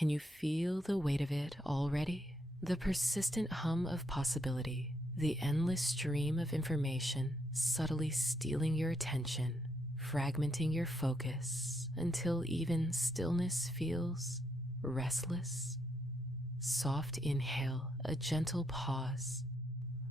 Can you feel the weight of it already? The persistent hum of possibility, the endless stream of information subtly stealing your attention, fragmenting your focus until even stillness feels restless. Soft inhale, a gentle pause.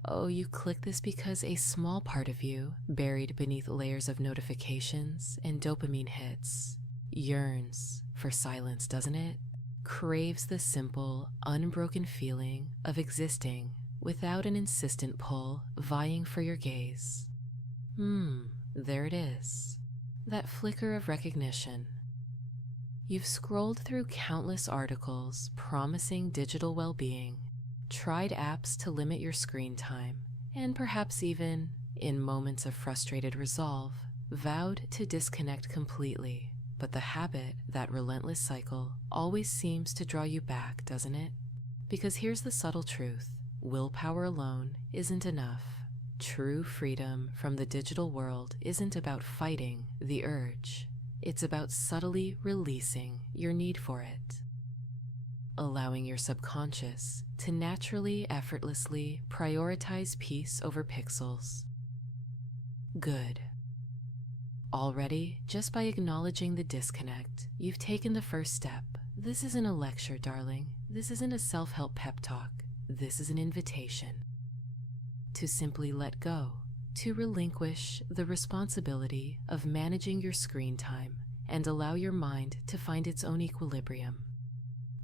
Oh, you click this because a small part of you, buried beneath layers of notifications and dopamine hits, yearns for silence, doesn't it? Craves the simple, unbroken feeling of existing without an insistent pull vying for your gaze. There it is. That flicker of recognition. You've scrolled through countless articles promising digital well-being, tried apps to limit your screen time, and perhaps even, in moments of frustrated resolve, vowed to disconnect completely. But the habit, that relentless cycle, always seems to draw you back, doesn't it? Because here's the subtle truth. Willpower alone isn't enough. True freedom from the digital world isn't about fighting the urge. It's about subtly releasing your need for it. Allowing your subconscious to naturally, effortlessly prioritize peace over pixels. Good. Already, just by acknowledging the disconnect, you've taken the first step. This isn't a lecture, darling. This isn't a self-help pep talk. This is an invitation to simply let go, to relinquish the responsibility of managing your screen time and allow your mind to find its own equilibrium.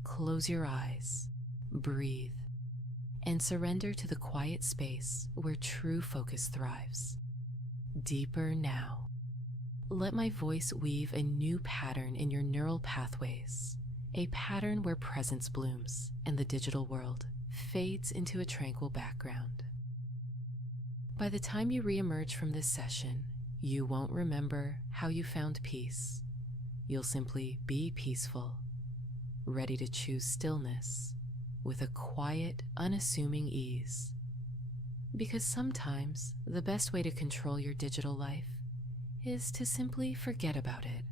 Close your eyes, breathe, and surrender to the quiet space where true focus thrives. Deeper now. Let my voice weave a new pattern in your neural pathways, a pattern where presence blooms and the digital world fades into a tranquil background. By the time you reemerge from this session, you won't remember how you found peace. You'll simply be peaceful, ready to choose stillness with a quiet, unassuming ease. Because sometimes the best way to control your digital life is to simply forget about it.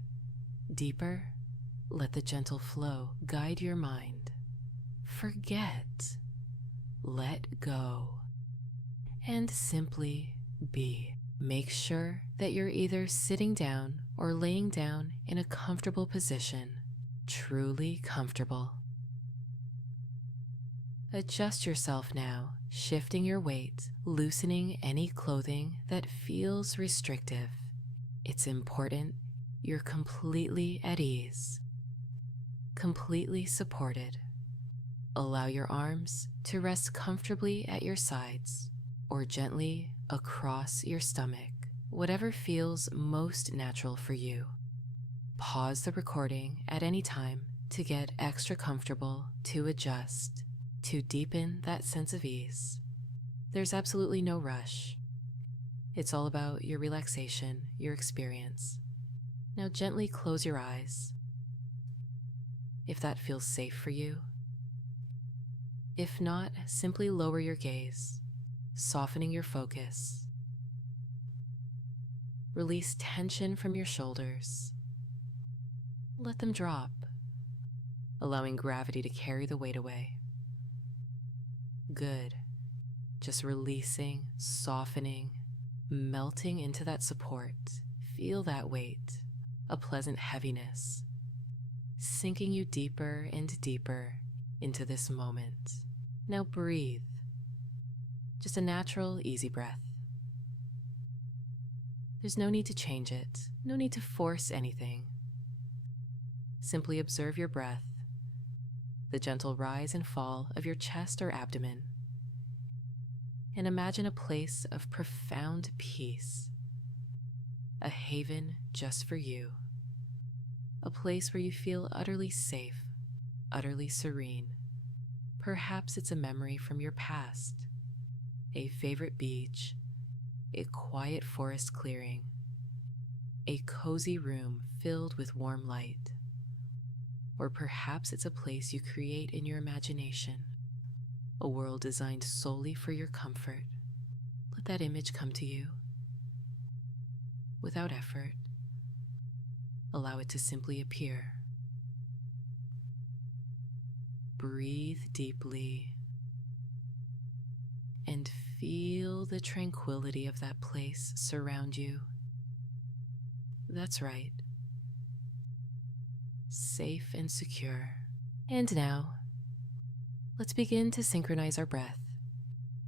Deeper, let the gentle flow guide your mind. Forget, let go, and simply be. Make sure that you're either sitting down or laying down in a comfortable position, truly comfortable. Adjust yourself now, shifting your weight, loosening any clothing that feels restrictive. It's important you're completely at ease, completely supported. Allow your arms to rest comfortably at your sides or gently across your stomach, whatever feels most natural for you. Pause the recording at any time to get extra comfortable, to adjust, to deepen that sense of ease. There's absolutely no rush. It's all about your relaxation, your experience. Now gently close your eyes, if that feels safe for you. If not, simply lower your gaze, softening your focus. Release tension from your shoulders. Let them drop, allowing gravity to carry the weight away. Good. Just releasing, softening, melting into that support. Feel that weight, a pleasant heaviness, sinking you deeper and deeper into this moment. Now breathe. Just a natural, easy breath. There's no need to change it, no need to force anything. Simply observe your breath, the gentle rise and fall of your chest or abdomen, and imagine a place of profound peace, a haven just for you, a place where you feel utterly safe, utterly serene. Perhaps it's a memory from your past, a favorite beach, a quiet forest clearing, a cozy room filled with warm light. Or perhaps it's a place you create in your imagination, a world designed solely for your comfort. Let that image come to you without effort. Allow it to simply appear. breathe deeply and feel the tranquility of that place surround you. That's right. Safe and secure. And now, let's begin to synchronize our breath.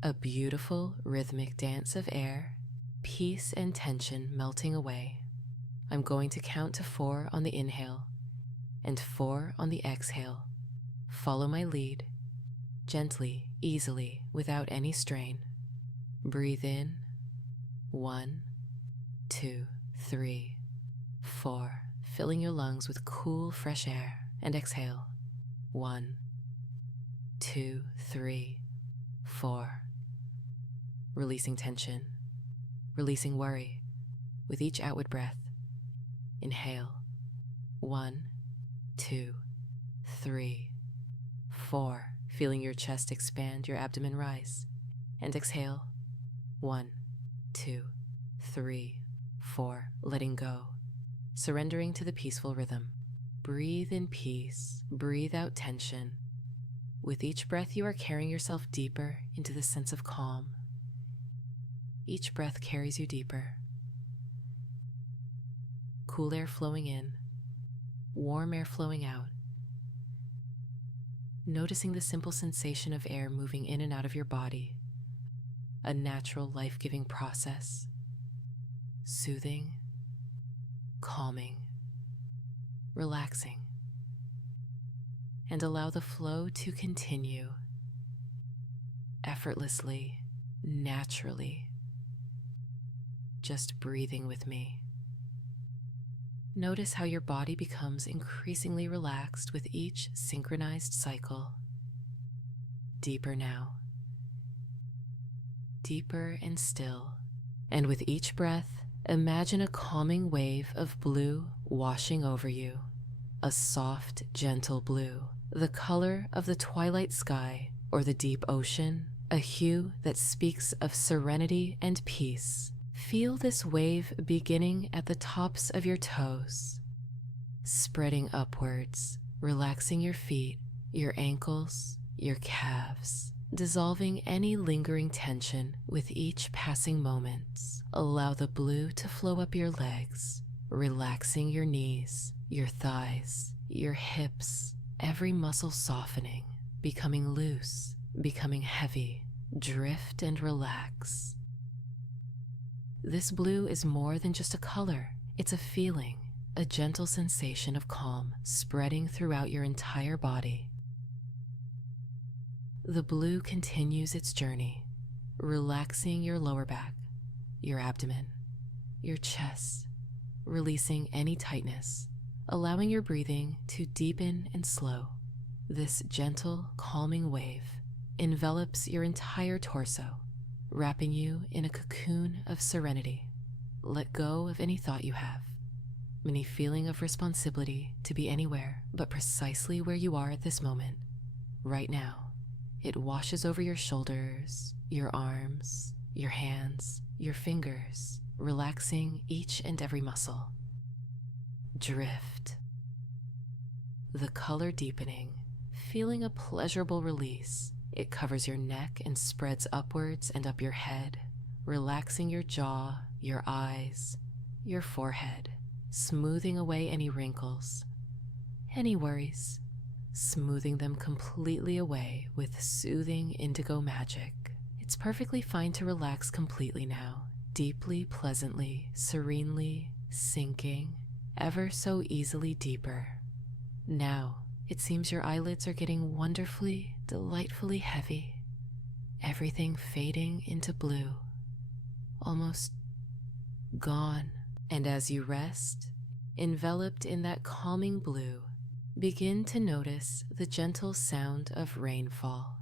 A beautiful rhythmic dance of air, peace and tension melting away. I'm going to count to 4 on the inhale and 4 on the exhale. Follow my lead, gently, easily, without any strain. Breathe in, 1, 2, 3, 4, filling your lungs with cool, fresh air, and exhale, 1, 2, 3, 4. Releasing tension, releasing worry with each outward breath. Inhale, 1, 2, 3, 4, feeling your chest expand, your abdomen rise. And exhale, 1, 2, 3, 4, letting go, surrendering to the peaceful rhythm. Breathe in peace, breathe out tension. With each breath, you are carrying yourself deeper into the sense of calm. Each breath carries you deeper. Cool air flowing in, warm air flowing out. Noticing the simple sensation of air moving in and out of your body. A natural, life-giving process. Soothing, calming, relaxing. And allow the flow to continue effortlessly, naturally. Just breathing with me. Notice how your body becomes increasingly relaxed with each synchronized cycle. Deeper now. Deeper and still. And with each breath, imagine a calming wave of blue washing over you. A soft, gentle blue, the color of the twilight sky or the deep ocean, a hue that speaks of serenity and peace. Feel this wave beginning at the tops of your toes, spreading upwards, relaxing your feet, your ankles, your calves, dissolving any lingering tension with each passing moment. Allow the blue to flow up your legs, relaxing your knees, your thighs, your hips, every muscle softening, becoming loose, becoming heavy. Drift and relax. This blue is more than just a color. It's a feeling, a gentle sensation of calm spreading throughout your entire body. The blue continues its journey, relaxing your lower back, your abdomen, your chest, releasing any tightness, allowing your breathing to deepen and slow. This gentle, calming wave envelops your entire torso, wrapping you in a cocoon of serenity. Let go of any thought you have, any feeling of responsibility to be anywhere but precisely where you are at this moment, right now. It washes over your shoulders, your arms, your hands, your fingers, relaxing each and every muscle. Drift. The color deepening, feeling a pleasurable release. It covers your neck and spreads upwards and up your head, relaxing your jaw, your eyes, your forehead, smoothing away any wrinkles, any worries, smoothing them completely away with soothing indigo magic. It's perfectly fine to relax completely now, deeply, pleasantly, serenely, sinking, ever so easily deeper. Now, it seems your eyelids are getting wonderfully, delightfully heavy, everything fading into blue, almost gone. And as you rest, enveloped in that calming blue, begin to notice the gentle sound of rainfall.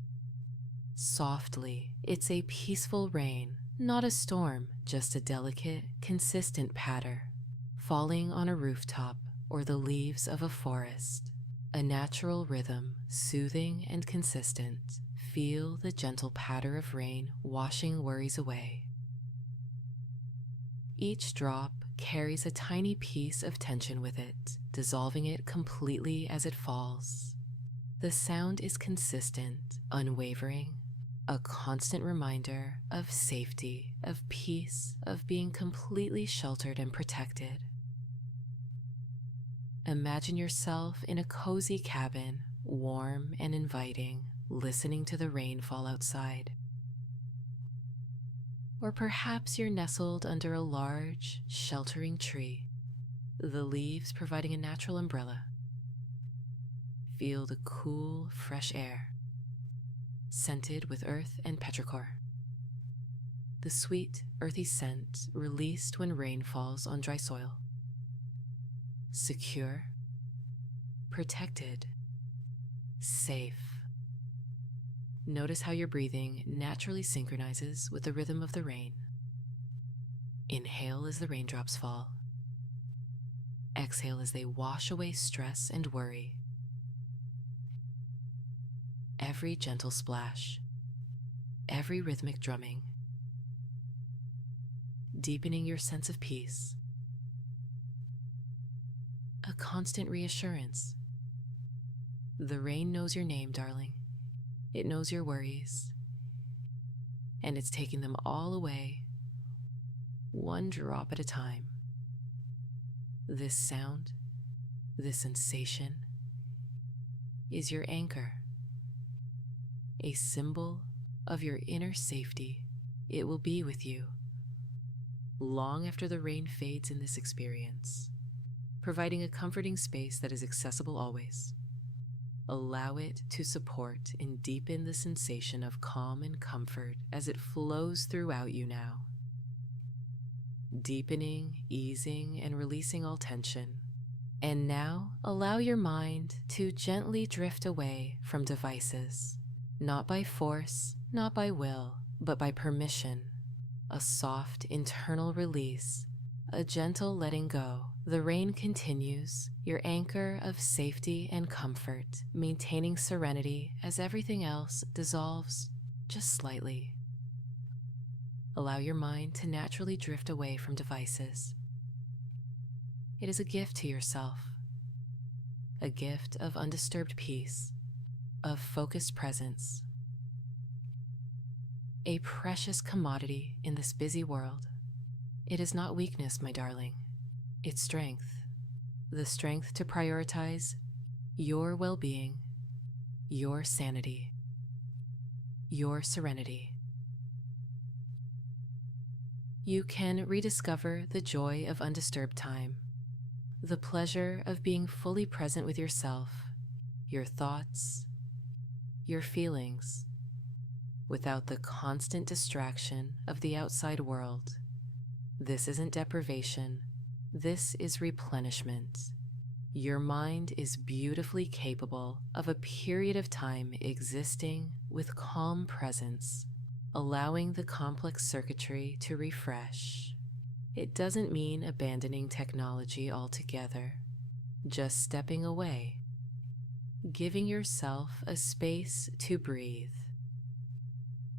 Softly, it's a peaceful rain, not a storm, just a delicate, consistent patter, falling on a rooftop or the leaves of a forest. A natural rhythm, soothing and consistent. Feel the gentle patter of rain washing worries away. Each drop carries a tiny piece of tension with it, dissolving it completely as it falls. The sound is consistent, unwavering, a constant reminder of safety, of peace, of being completely sheltered and protected. Imagine yourself in a cozy cabin, warm and inviting, listening to the rainfall outside. Or perhaps you're nestled under a large, sheltering tree, the leaves providing a natural umbrella. Feel the cool, fresh air, scented with earth and petrichor. The sweet, earthy scent released when rain falls on dry soil. Secure, protected, safe. Notice how your breathing naturally synchronizes with the rhythm of the rain. Inhale as the raindrops fall. Exhale as they wash away stress and worry. Every gentle splash, every rhythmic drumming, deepening your sense of peace. A constant reassurance. The rain knows your name, darling. It knows your worries, and it's taking them all away, one drop at a time. This sound, this sensation, is your anchor, a symbol of your inner safety. It will be with you long after the rain fades in this experience, providing a comforting space that is accessible always. Allow it to support and deepen the sensation of calm and comfort as it flows throughout you now. Deepening, easing, and releasing all tension. And now allow your mind to gently drift away from devices, not by force, not by will, but by permission. A soft internal release, a gentle letting go. The rain continues, your anchor of safety and comfort, maintaining serenity as everything else dissolves just slightly. Allow your mind to naturally drift away from devices. It is a gift to yourself, a gift of undisturbed peace, of focused presence, a precious commodity in this busy world. It is not weakness, my darling. It's strength, the strength to prioritize your well-being, your sanity, your serenity. You can rediscover the joy of undisturbed time, the pleasure of being fully present with yourself, your thoughts, your feelings, without the constant distraction of the outside world. This isn't deprivation. This is replenishment. Your mind is beautifully capable of a period of time existing with calm presence, allowing the complex circuitry to refresh. It doesn't mean abandoning technology altogether, just stepping away, giving yourself a space to breathe.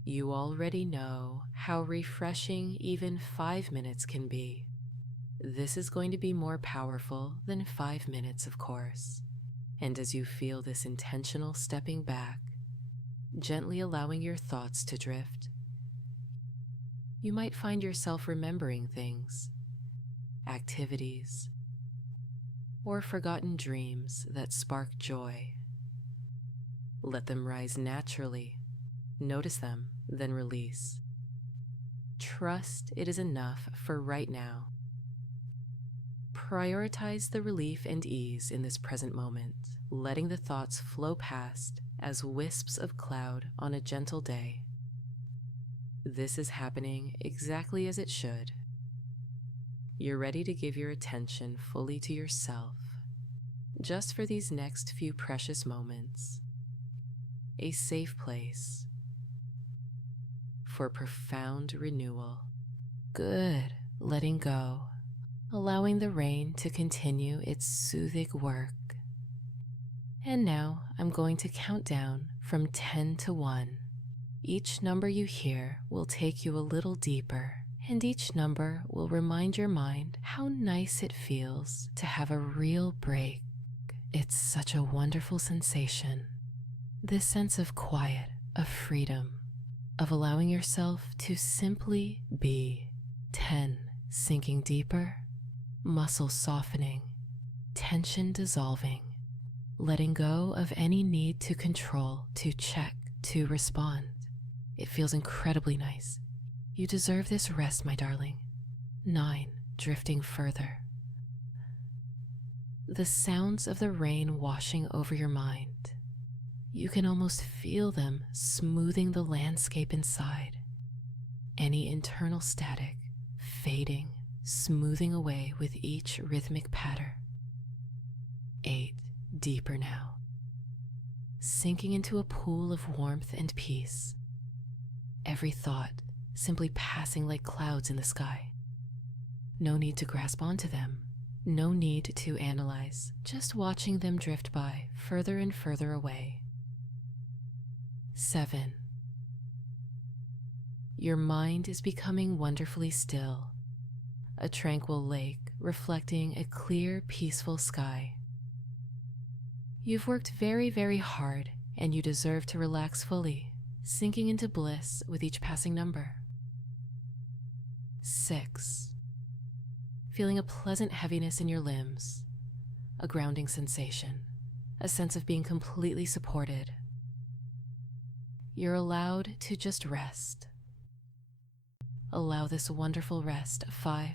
You already know how refreshing even 5 minutes can be. This is going to be more powerful than 5 minutes, of course. And as you feel this intentional stepping back, gently allowing your thoughts to drift, you might find yourself remembering things, activities, or forgotten dreams that spark joy. Let them rise naturally. Notice them, then release. Trust it is enough for right now. Prioritize the relief and ease in this present moment, letting the thoughts flow past as wisps of cloud on a gentle day. This is happening exactly as it should. You're ready to give your attention fully to yourself, just for these next few precious moments. A safe place for profound renewal. Good, letting go, allowing the rain to continue its soothing work. And now I'm going to count down from 10 to 1. Each number you hear will take you a little deeper, and each number will remind your mind how nice it feels to have a real break. It's such a wonderful sensation. This sense of quiet, of freedom, of allowing yourself to simply be. 10. Sinking deeper, muscles softening, tension dissolving, letting go of any need to control, to check, to respond. It feels incredibly nice. You deserve this rest, my darling. 9. Drifting further. The sounds of the rain washing over your mind. You can almost feel them smoothing the landscape inside. Any internal static fading, smoothing away with each rhythmic patter. 8. Deeper now. Sinking into a pool of warmth and peace. Every thought simply passing like clouds in the sky. No need to grasp onto them. No need to analyze, just watching them drift by further and further away. 7. Your mind is becoming wonderfully still, a tranquil lake reflecting a clear, peaceful sky. You've worked very, very hard, and you deserve to relax fully, sinking into bliss with each passing number. 6. Feeling a pleasant heaviness in your limbs, a grounding sensation, a sense of being completely supported. You're allowed to just rest. Allow this wonderful rest. 5.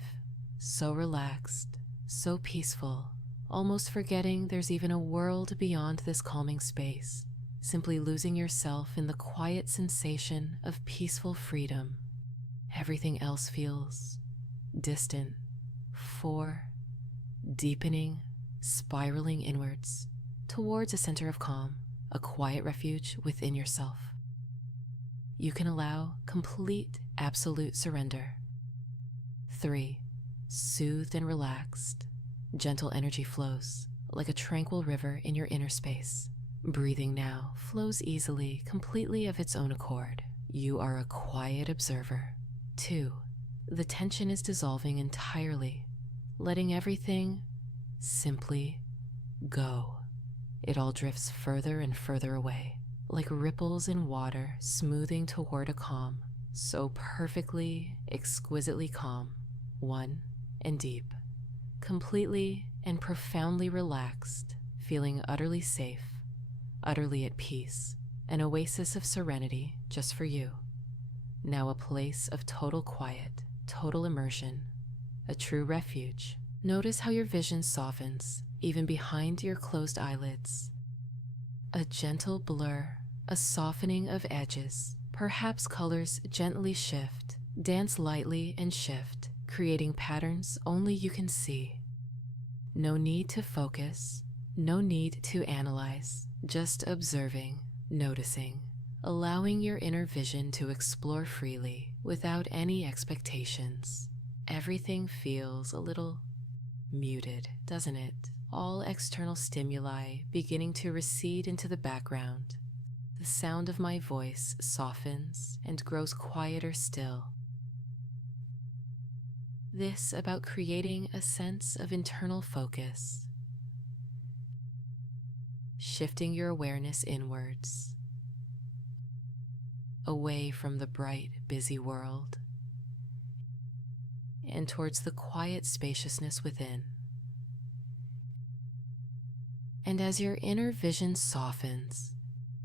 So relaxed, so peaceful, almost forgetting there's even a world beyond this calming space, simply losing yourself in the quiet sensation of peaceful freedom. Everything else feels distant. 4. Deepening, spiraling inwards towards a center of calm, a quiet refuge within yourself. You can allow complete, absolute surrender. 3. Soothed and relaxed, gentle energy flows like a tranquil river in your inner space. Breathing now flows easily, completely of its own accord. You are a quiet observer. 2. The tension is dissolving entirely, letting everything simply go. It all drifts further and further away, like ripples in water smoothing toward a calm, so perfectly, exquisitely calm, one and deep, completely and profoundly relaxed, feeling utterly safe, utterly at peace, an oasis of serenity just for you. Now a place of total quiet, total immersion, a true refuge. Notice how your vision softens, even behind your closed eyelids. A gentle blur, a softening of edges, perhaps colors gently shift, dance lightly and shift, creating patterns only you can see. No need to focus, no need to analyze, just observing, noticing, allowing your inner vision to explore freely without any expectations. Everything feels a little muted, doesn't it? All external stimuli beginning to recede into the background. The sound of my voice softens and grows quieter still. This about creating a sense of internal focus, shifting your awareness inwards, away from the bright, busy world, and towards the quiet spaciousness within. And as your inner vision softens,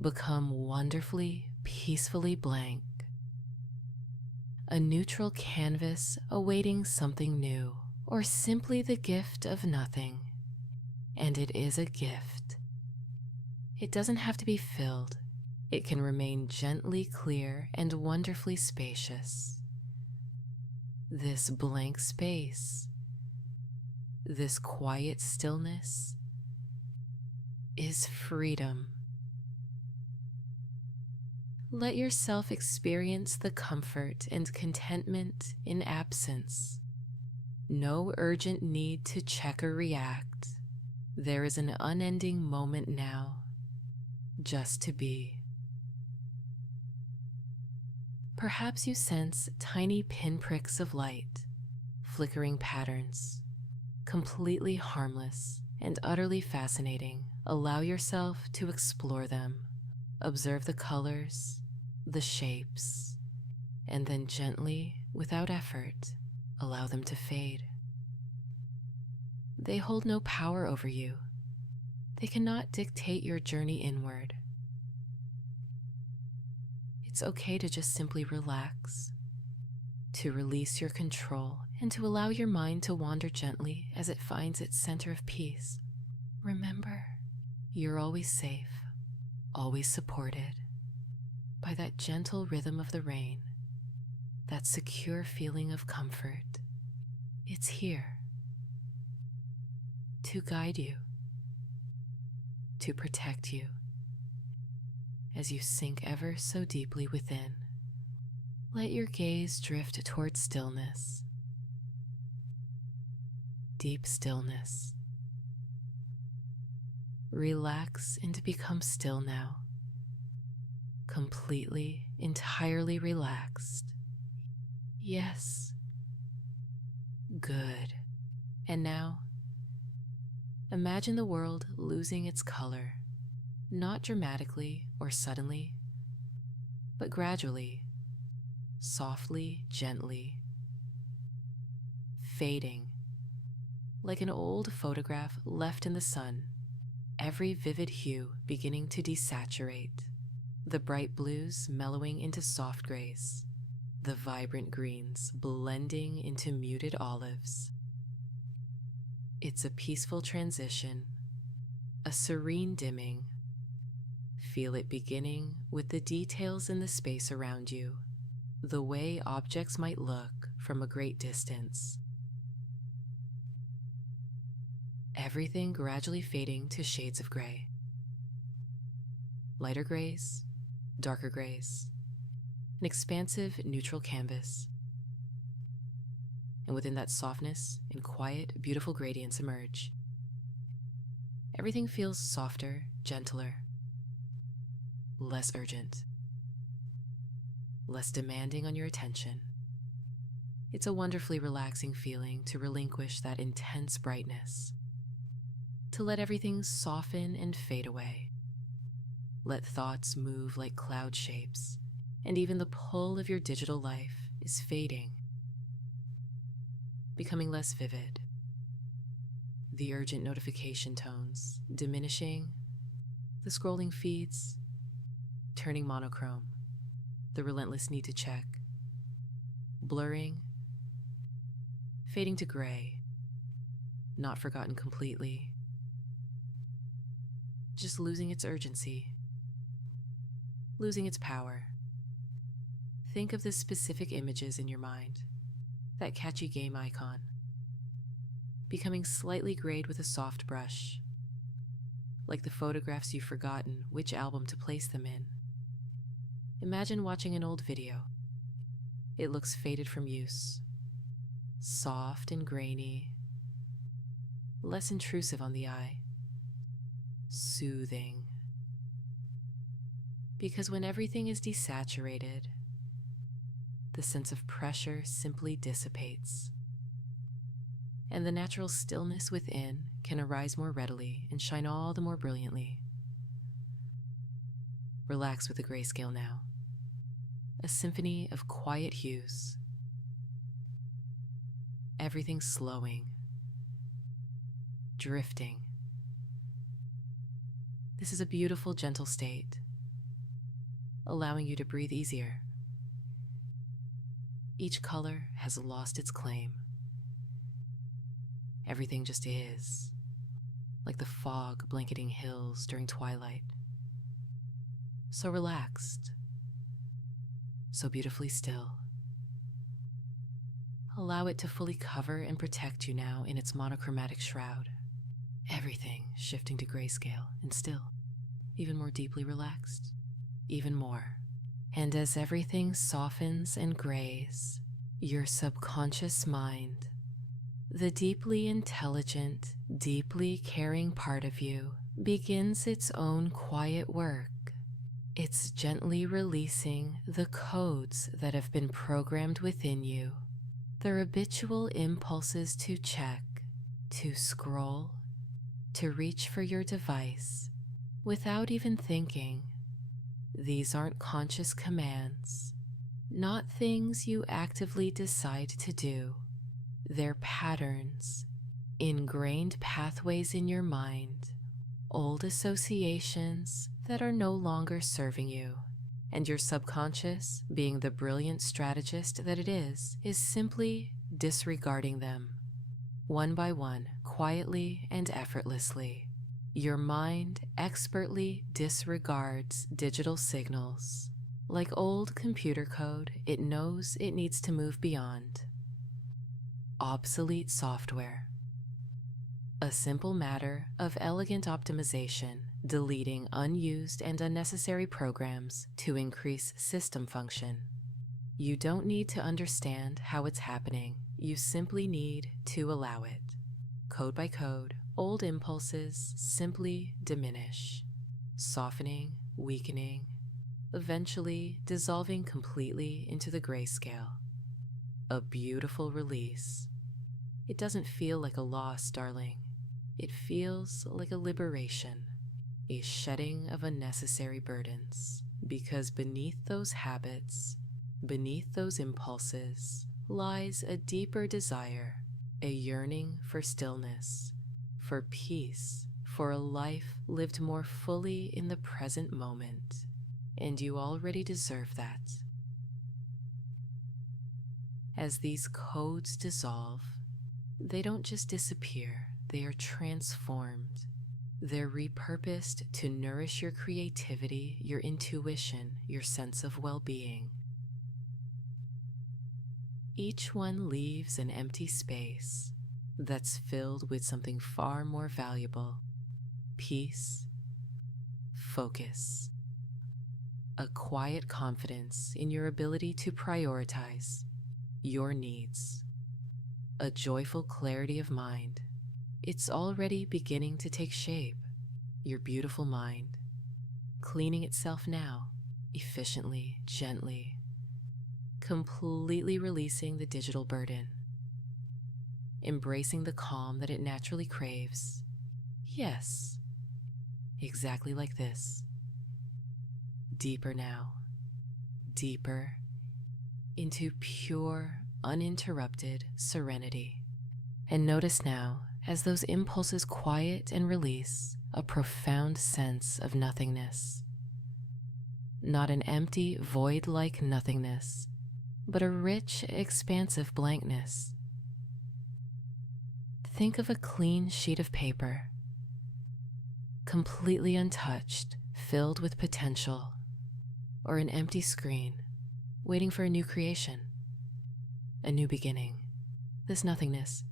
become wonderfully, peacefully blank, a neutral canvas awaiting something new, or simply the gift of nothing. And it is a gift. It doesn't have to be filled. It can remain gently clear and wonderfully spacious. This blank space, this quiet stillness, is freedom. Let yourself experience the comfort and contentment in absence. No urgent need to check or react. There is an unending moment now, just to be. Perhaps you sense tiny pinpricks of light, flickering patterns, completely harmless and utterly fascinating. Allow yourself to explore them. Observe the colors, the shapes, and then gently, without effort, allow them to fade. They hold no power over you. They cannot dictate your journey inward. It's okay to just simply relax, to release your control, and to allow your mind to wander gently as it finds its center of peace. Remember, you're always safe, always supported by that gentle rhythm of the rain, that secure feeling of comfort. It's here to guide you, to protect you as you sink ever so deeply within. Let your gaze drift toward stillness, deep stillness. Relax and become still now, completely, entirely relaxed. Yes. Good. And now, imagine the world losing its color, not dramatically or suddenly, but gradually, softly, gently, fading, like an old photograph left in the sun, every vivid hue beginning to desaturate, the bright blues mellowing into soft grays, the vibrant greens blending into muted olives. It's a peaceful transition, a serene dimming. Feel it beginning with the details in the space around you, the way objects might look from a great distance. Everything gradually fading to shades of gray. Lighter grays, darker grays, an expansive neutral canvas. And within that softness and quiet, beautiful gradients emerge. Everything feels softer, gentler, less urgent, less demanding on your attention. It's a wonderfully relaxing feeling to relinquish that intense brightness, to let everything soften and fade away. Let thoughts move like cloud shapes, and even the pull of your digital life is fading, becoming less vivid. The urgent notification tones diminishing, the scrolling feeds turning monochrome, the relentless need to check, blurring, fading to gray, not forgotten completely, just losing its urgency, losing its power. Think of the specific images in your mind, that catchy game icon, becoming slightly grayed with a soft brush, like the photographs you've forgotten which album to place them in. Imagine watching an old video. It looks faded from use, soft and grainy, less intrusive on the eye, soothing. Because when everything is desaturated, the sense of pressure simply dissipates, and the natural stillness within can arise more readily and shine all the more brilliantly. Relax with the Grayscale now, a symphony of quiet hues, everything slowing, drifting. This is a beautiful, gentle state, allowing you to breathe easier. Each color has lost its claim. Everything just is, like the fog blanketing hills during twilight. So relaxed, so beautifully still. Allow it to fully cover and protect you now in its monochromatic shroud. Everything shifting to grayscale and still, even more deeply relaxed, even more. And as everything softens and grays, your subconscious mind, the deeply intelligent, deeply caring part of you, begins its own quiet work. It's gently releasing the codes that have been programmed within you, the habitual impulses to check, to scroll, to reach for your device without even thinking. These aren't conscious commands, not things you actively decide to do. They're patterns, ingrained pathways in your mind, old associations that are no longer serving you. And your subconscious, being the brilliant strategist that it is simply disregarding them. One by one, quietly and effortlessly, your mind expertly disregards digital signals. Like old computer code, it knows it needs to move beyond. Obsolete software. A simple matter of elegant optimization, deleting unused and unnecessary programs to increase system function. You don't need to understand how it's happening. You simply need to allow it. Code by code, old impulses simply diminish, softening, weakening, eventually dissolving completely into the grayscale. A beautiful release. It doesn't feel like a loss, darling. It feels like a liberation, a shedding of unnecessary burdens, because beneath those habits, beneath those impulses, lies a deeper desire, a yearning for stillness, for peace, for a life lived more fully in the present moment. And you already deserve that. As these codes dissolve, they don't just disappear, they are transformed. They're repurposed to nourish your creativity, your intuition, your sense of well-being. Each one leaves an empty space that's filled with something far more valuable: peace, focus, a quiet confidence in your ability to prioritize your needs, a joyful clarity of mind. It's already beginning to take shape, your beautiful mind, cleaning itself now, efficiently, gently, completely releasing the digital burden, embracing the calm that it naturally craves. Yes, exactly like this. Deeper now, deeper into pure, uninterrupted serenity. And notice now, as those impulses quiet and release, a profound sense of nothingness. Not an empty, void-like nothingness, but a rich, expansive blankness. Think of a clean sheet of paper, completely untouched, filled with potential, or an empty screen, waiting for a new creation, a new beginning. This nothingness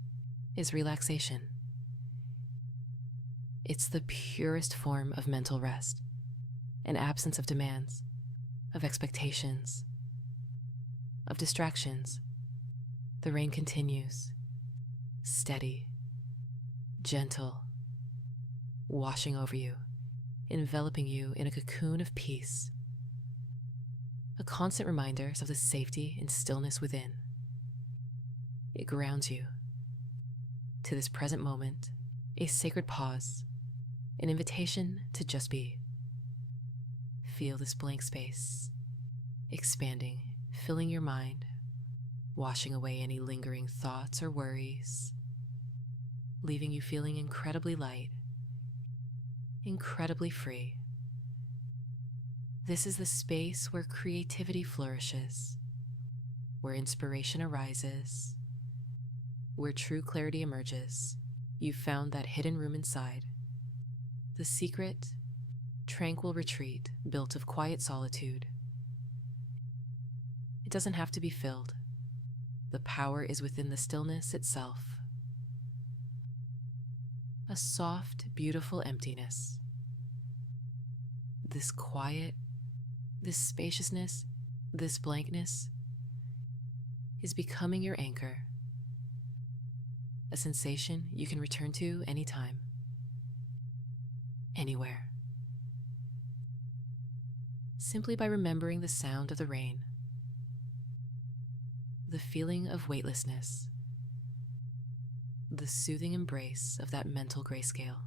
is relaxation. It's the purest form of mental rest, an absence of demands, of expectations, of distractions. The rain continues, steady, gentle, washing over you, enveloping you in a cocoon of peace, a constant reminder of the safety and stillness within. It grounds you to this present moment, a sacred pause, an invitation to just be. Feel this blank space expanding, filling your mind, washing away any lingering thoughts or worries, leaving you feeling incredibly light, incredibly free. This is the space where creativity flourishes, where inspiration arises, where true clarity emerges. You've found that hidden room inside, the secret, tranquil retreat built of quiet solitude. It doesn't have to be filled. The power is within the stillness itself. A soft, beautiful emptiness. This quiet, this spaciousness, this blankness is becoming your anchor, a sensation you can return to anytime, anywhere, simply by remembering the sound of the rain, the feeling of weightlessness, the soothing embrace of that mental grayscale.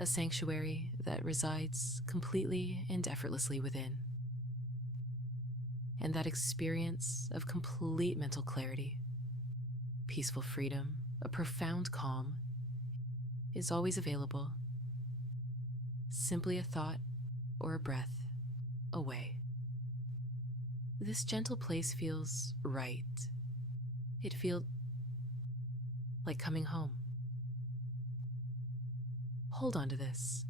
a sanctuary that resides completely and effortlessly within. And that experience of complete mental clarity, peaceful freedom, a profound calm is always available. Simply a thought or a breath away. This gentle place feels right. It feels like coming home. Hold on to this.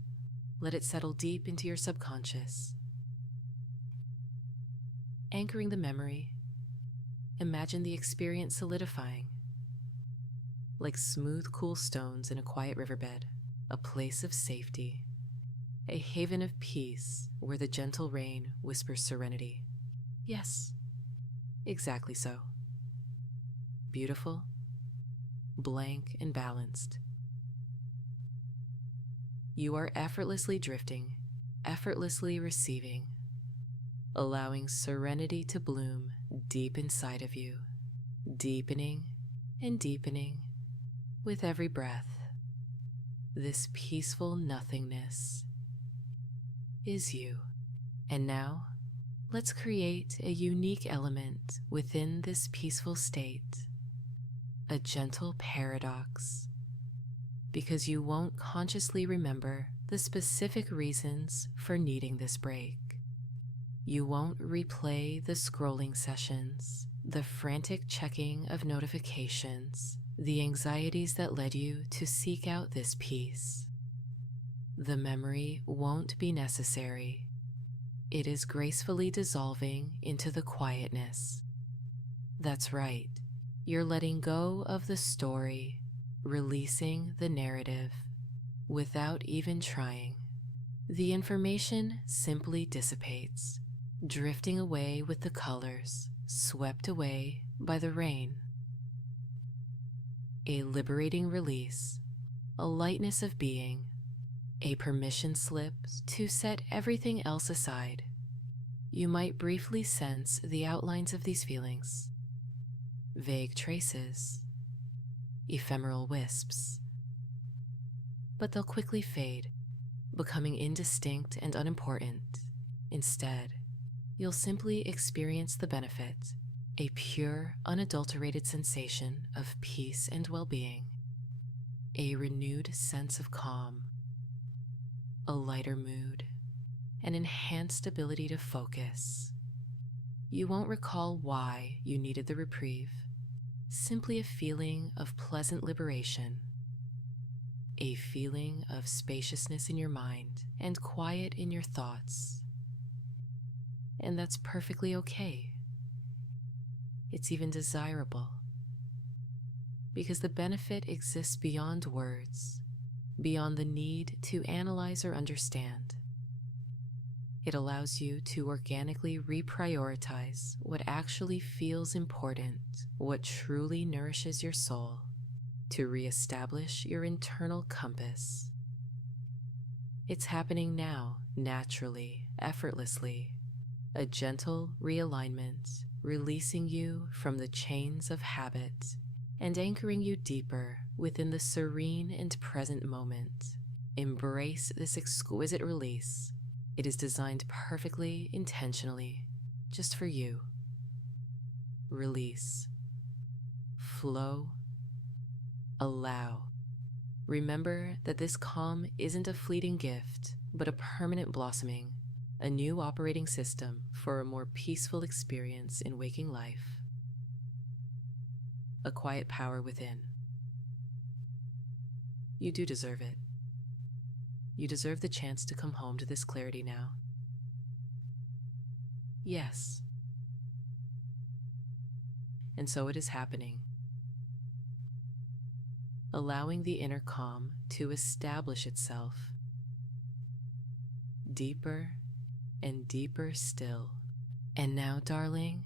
Let it settle deep into your subconscious. Anchoring the memory, imagine the experience solidifying. Like smooth, cool stones in a quiet riverbed, a place of safety, a haven of peace where the gentle rain whispers serenity. Yes, exactly so. Beautiful, blank, and balanced. You are effortlessly drifting, effortlessly receiving, allowing serenity to bloom deep inside of you, deepening and deepening with every breath. This peaceful nothingness is you. And now, let's create a unique element within this peaceful state, a gentle paradox, because you won't consciously remember the specific reasons for needing this break. You won't replay the scrolling sessions, the frantic checking of notifications, the anxieties that led you to seek out this peace. The memory won't be necessary. It is gracefully dissolving into the quietness. That's right. You're letting go of the story, releasing the narrative, without even trying. The information simply dissipates, drifting away with the colors, swept away by the rain. A liberating release, a lightness of being, a permission slip to set everything else aside. You might briefly sense the outlines of these feelings, vague traces, ephemeral wisps, but they'll quickly fade, becoming indistinct and unimportant. Instead, you'll simply experience the benefit, a pure, unadulterated sensation of peace and well-being, a renewed sense of calm, a lighter mood, an enhanced ability to focus. You won't recall why you needed the reprieve, simply a feeling of pleasant liberation, a feeling of spaciousness in your mind and quiet in your thoughts. And that's perfectly okay. It's even desirable, because the benefit exists beyond words, beyond the need to analyze or understand. It allows you to organically reprioritize what actually feels important, what truly nourishes your soul, to reestablish your internal compass. It's happening now, naturally, effortlessly, a gentle realignment, releasing you from the chains of habit and anchoring you deeper within the serene and present moment. Embrace this exquisite release. It is designed perfectly, intentionally, just for you. Release. Flow. Allow. Remember that this calm isn't a fleeting gift, but a permanent blossoming, a new operating system for a more peaceful experience in waking life. A quiet power within. You do deserve it. You deserve the chance to come home to this clarity now. Yes. And so it is happening. Allowing the inner calm to establish itself. Deeper and deeper still. And now, darling,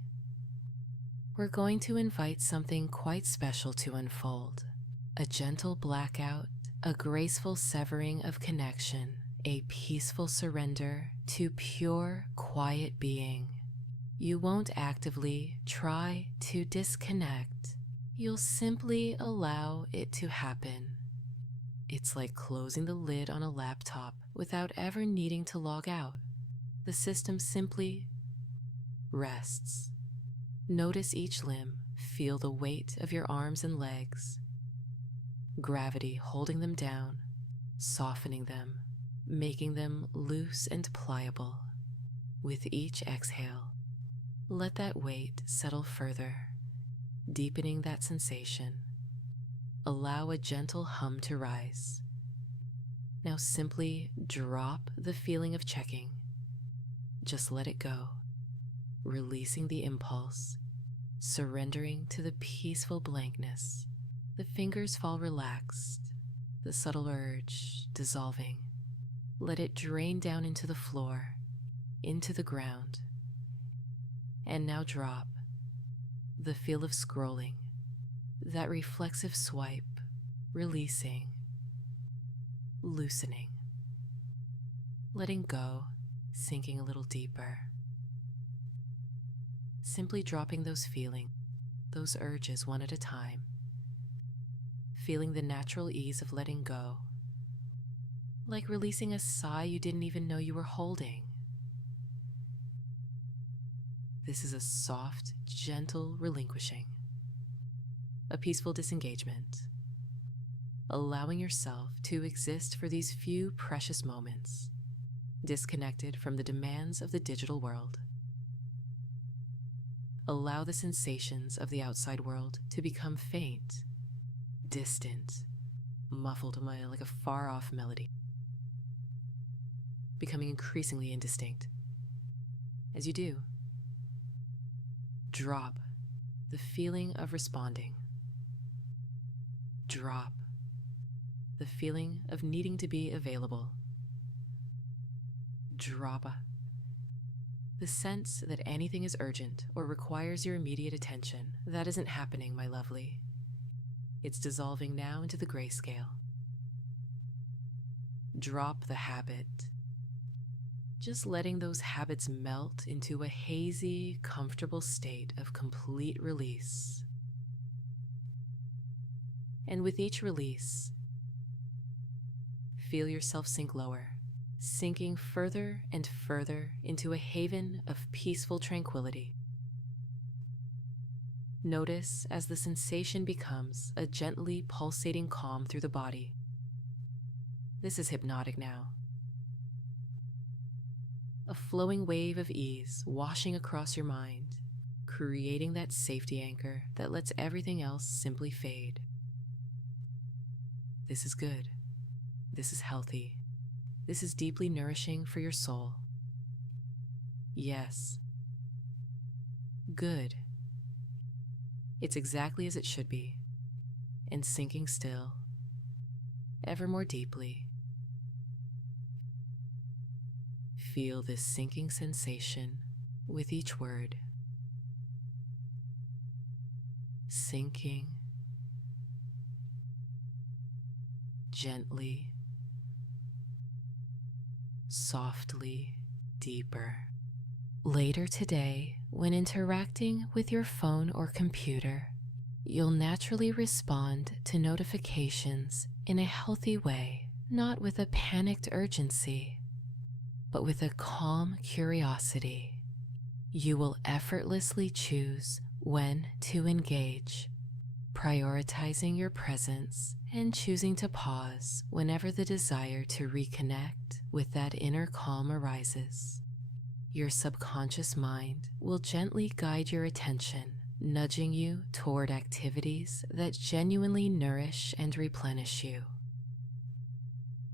we're going to invite something quite special to unfold. A gentle blackout, a graceful severing of connection, a peaceful surrender to pure, quiet being. You won't actively try to disconnect. You'll simply allow it to happen. It's like closing the lid on a laptop without ever needing to log out. The system simply rests. Notice each limb, feel the weight of your arms and legs, gravity holding them down, softening them, making them loose and pliable. With each exhale, let that weight settle further, deepening that sensation. Allow a gentle hum to rise. Now simply drop the feeling of checking. Just let it go, releasing the impulse, surrendering to the peaceful blankness. The fingers fall relaxed, the subtle urge dissolving. Let it drain down into the floor, into the ground. And now drop the feel of scrolling, that reflexive swipe, releasing, loosening, letting go, sinking a little deeper. Simply dropping those feelings, those urges one at a time, feeling the natural ease of letting go, like releasing a sigh you didn't even know you were holding. This is a soft, gentle relinquishing, a peaceful disengagement, allowing yourself to exist for these few precious moments, disconnected from the demands of the digital world. Allow the sensations of the outside world to become faint, distant, muffled like a far-off melody, becoming increasingly indistinct. As you do, drop the feeling of responding. Drop the feeling of needing to be available. Drop the sense that anything is urgent or requires your immediate attention. That isn't happening, my lovely. It's dissolving now into the grayscale. Drop the habit. Just letting those habits melt into a hazy, comfortable state of complete release. And with each release, feel yourself sink lower, sinking further and further into a haven of peaceful tranquility. Notice as the sensation becomes a gently pulsating calm through the body. This is hypnotic now. A flowing wave of ease washing across your mind, creating that safety anchor that lets everything else simply fade. This is good. This is healthy. This is deeply nourishing for your soul. Yes. Good. It's exactly as it should be, and sinking still, ever more deeply. Feel this sinking sensation with each word. Sinking gently, softly, deeper. Later today, when interacting with your phone or computer, you'll naturally respond to notifications in a healthy way, not with a panicked urgency, but with a calm curiosity. You will effortlessly choose when to engage, prioritizing your presence and choosing to pause whenever the desire to reconnect with that inner calm arises. Your subconscious mind will gently guide your attention, nudging you toward activities that genuinely nourish and replenish you,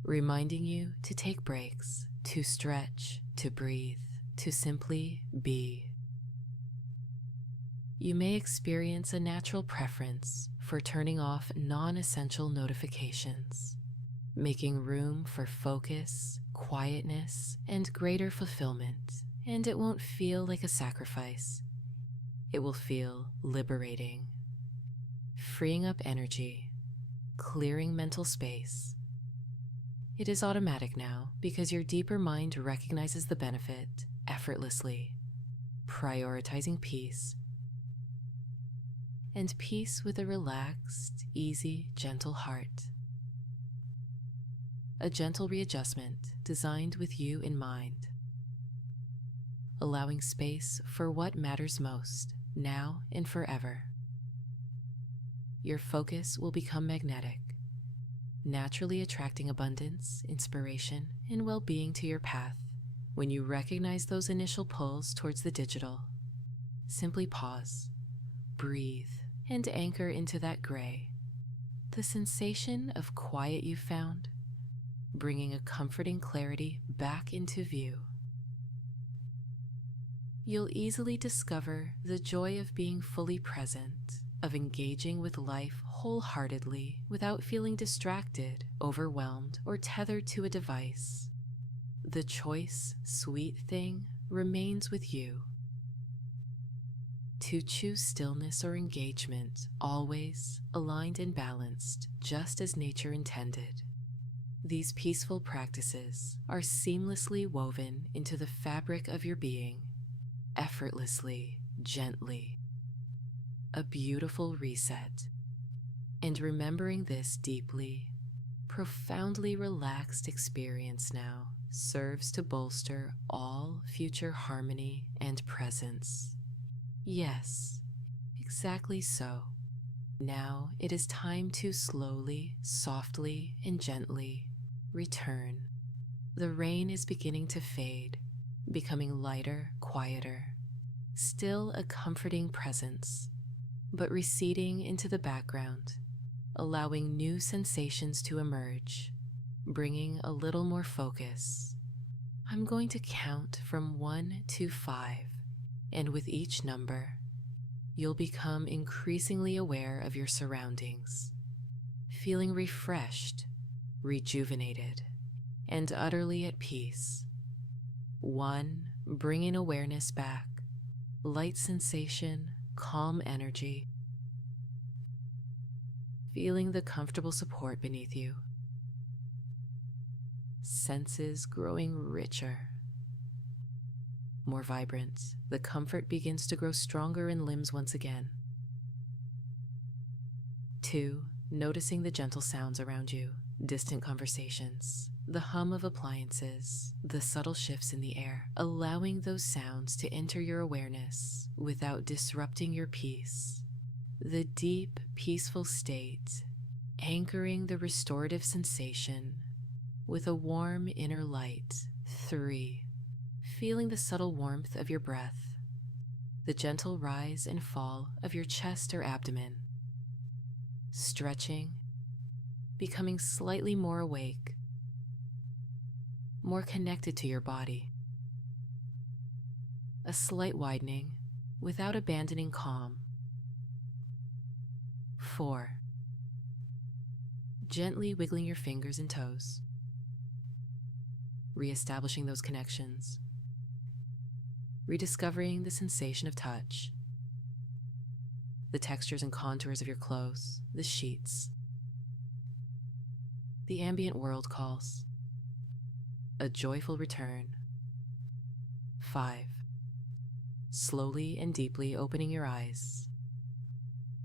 reminding you to take breaks, to stretch, to breathe, to simply be. You may experience a natural preference for turning off non-essential notifications, making room for focus, quietness, and greater fulfillment, and it won't feel like a sacrifice. It will feel liberating, freeing up energy, clearing mental space. It is automatic now because your deeper mind recognizes the benefit effortlessly, prioritizing peace, and peace with a relaxed, easy, gentle heart. a gentle readjustment designed with you in mind, allowing space for what matters most now and forever. Your focus will become magnetic, naturally attracting abundance, inspiration, and well-being to your path. When you recognize those initial pulls towards the digital, simply pause, breathe, and anchor into that gray, the sensation of quiet you found, bringing a comforting clarity back into view. You'll easily discover the joy of being fully present, of engaging with life wholeheartedly without feeling distracted, overwhelmed, or tethered to a device. The choice, sweet thing, remains with you. To choose stillness or engagement, always aligned and balanced, just as nature intended. These peaceful practices are seamlessly woven into the fabric of your being, effortlessly, gently. A beautiful reset. And remembering this deeply, profoundly relaxed experience now serves to bolster all future harmony and presence. Yes, exactly so. Now it is time to slowly, softly, and gently return. The rain is beginning to fade, becoming lighter, quieter, still a comforting presence, but receding into the background, allowing new sensations to emerge, bringing a little more focus. I'm going to count from 1 to 5, and with each number, you'll become increasingly aware of your surroundings, feeling refreshed, rejuvenated, and utterly at peace. 1, bringing awareness back, light sensation, calm energy, feeling the comfortable support beneath you, senses growing richer, more vibrant. The comfort begins to grow stronger in limbs once again. 2, noticing the gentle sounds around you, distant conversations, the hum of appliances, the subtle shifts in the air, allowing those sounds to enter your awareness without disrupting your peace. The deep, peaceful state, anchoring the restorative sensation with a warm inner light. 3, feeling the subtle warmth of your breath, the gentle rise and fall of your chest or abdomen, stretching, becoming slightly more awake, more connected to your body. A slight widening without abandoning calm. 4, gently wiggling your fingers and toes, reestablishing those connections, rediscovering the sensation of touch, the textures and contours of your clothes, the sheets. The ambient world calls. A joyful return. 5, slowly and deeply opening your eyes,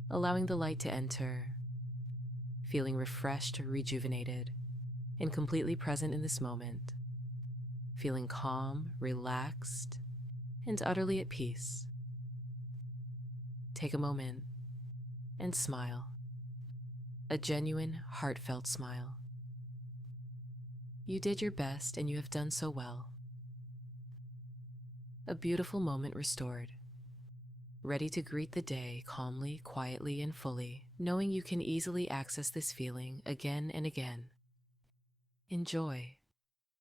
allowing the light to enter, feeling refreshed, rejuvenated, and completely present in this moment, feeling calm, relaxed, and utterly at peace. Take a moment and smile, a genuine, heartfelt smile. You did your best and you have done so well. A beautiful moment restored, ready to greet the day calmly, quietly, and fully, knowing you can easily access this feeling again and again. Enjoy.